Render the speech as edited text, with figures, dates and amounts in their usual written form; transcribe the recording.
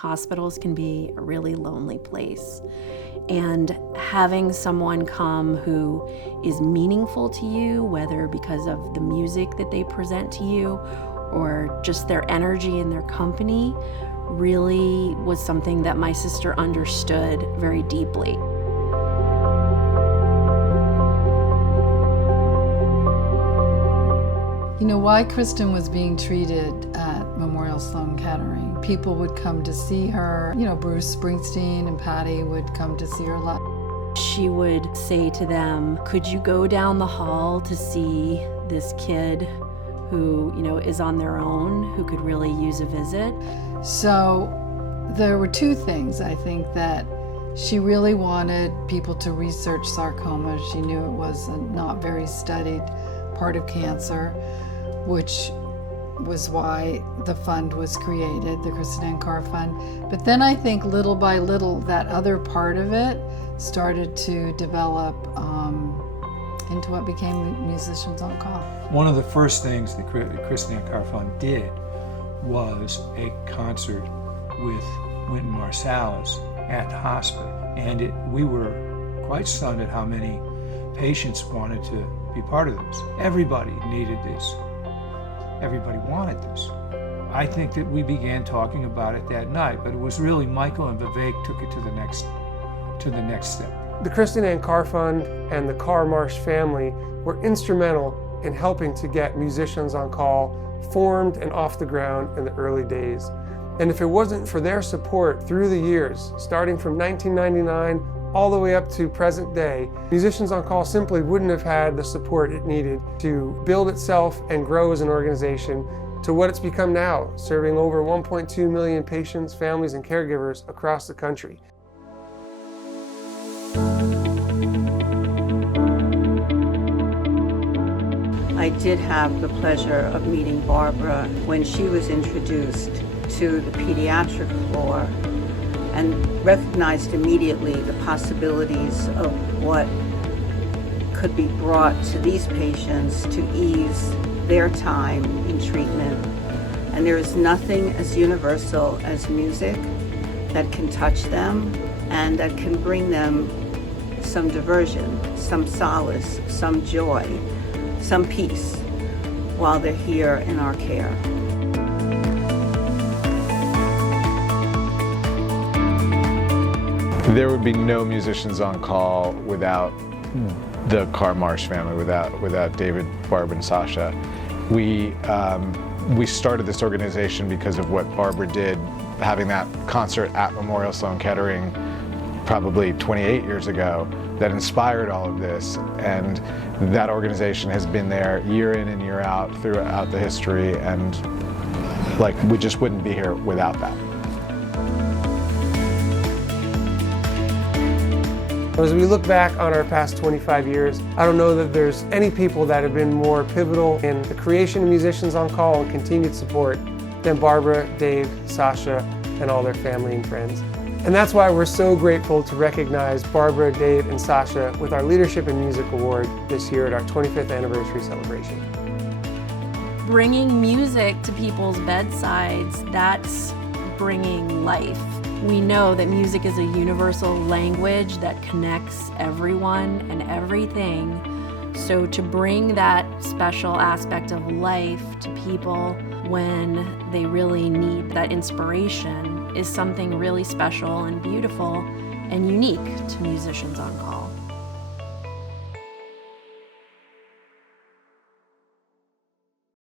Hospitals can be a really lonely place, and having someone come who is meaningful to you, whether because of the music that they present to you or just their energy and their company, really was something that my sister understood very deeply. You know, why Kristen was being treated at Memorial Sloan Kettering. People would come to see her. You know, Bruce Springsteen and Patty would come to see her a lot. She would say to them, could you go down the hall to see this kid who, you know, is on their own, who could really use a visit? So there were two things, I think, that she really wanted people to research sarcoma. She knew it was a not very studied part of cancer, which was why the fund was created, the Kristen Ann Carr Fund. But then I think little by little, that other part of it started to develop into what became Musicians on Call. One of the first things the Kristen Ann Carr Fund did was a concert with Wynton Marsalis at the hospital. And we were quite stunned at how many patients wanted to be part of this. Everybody needed this. Everybody wanted this. I think that we began talking about it that night, but it was really Michael and Vivek took it to the next step. The Kristen Ann Carr Fund and the Carr-Marsh family were instrumental in helping to get Musicians on Call formed and off the ground in the early days. And if it wasn't for their support through the years, starting from 1999 all the way up to present day, Musicians on Call simply wouldn't have had the support it needed to build itself and grow as an organization to what it's become now, serving over 1.2 million patients, families, and caregivers across the country. I did have the pleasure of meeting Barbara when she was introduced to the pediatric floor, and recognized immediately the possibilities of what could be brought to these patients to ease their time in treatment. And there is nothing as universal as music that can touch them and that can bring them some diversion, some solace, some joy, some peace while they're here in our care. There would be no Musicians on Call without the Carr-Marsh family, without David, Barb, and Sasha. We started this organization because of what Barbara did, having that concert at Memorial Sloan Kettering probably 28 years ago that inspired all of this. And that organization has been there year in and year out throughout the history, and like we just wouldn't be here without that. As we look back on our past 25 years, I don't know that there's any people that have been more pivotal in the creation of Musicians on Call and continued support than Barbara, Dave, Sasha, and all their family and friends. And that's why we're so grateful to recognize Barbara, Dave, and Sasha with our Leadership in Music Award this year at our 25th anniversary celebration. Bringing music to people's bedsides, that's bringing life. We know that music is a universal language that connects everyone and everything. So to bring that special aspect of life to people when they really need that inspiration is something really special and beautiful and unique to Musicians on Call.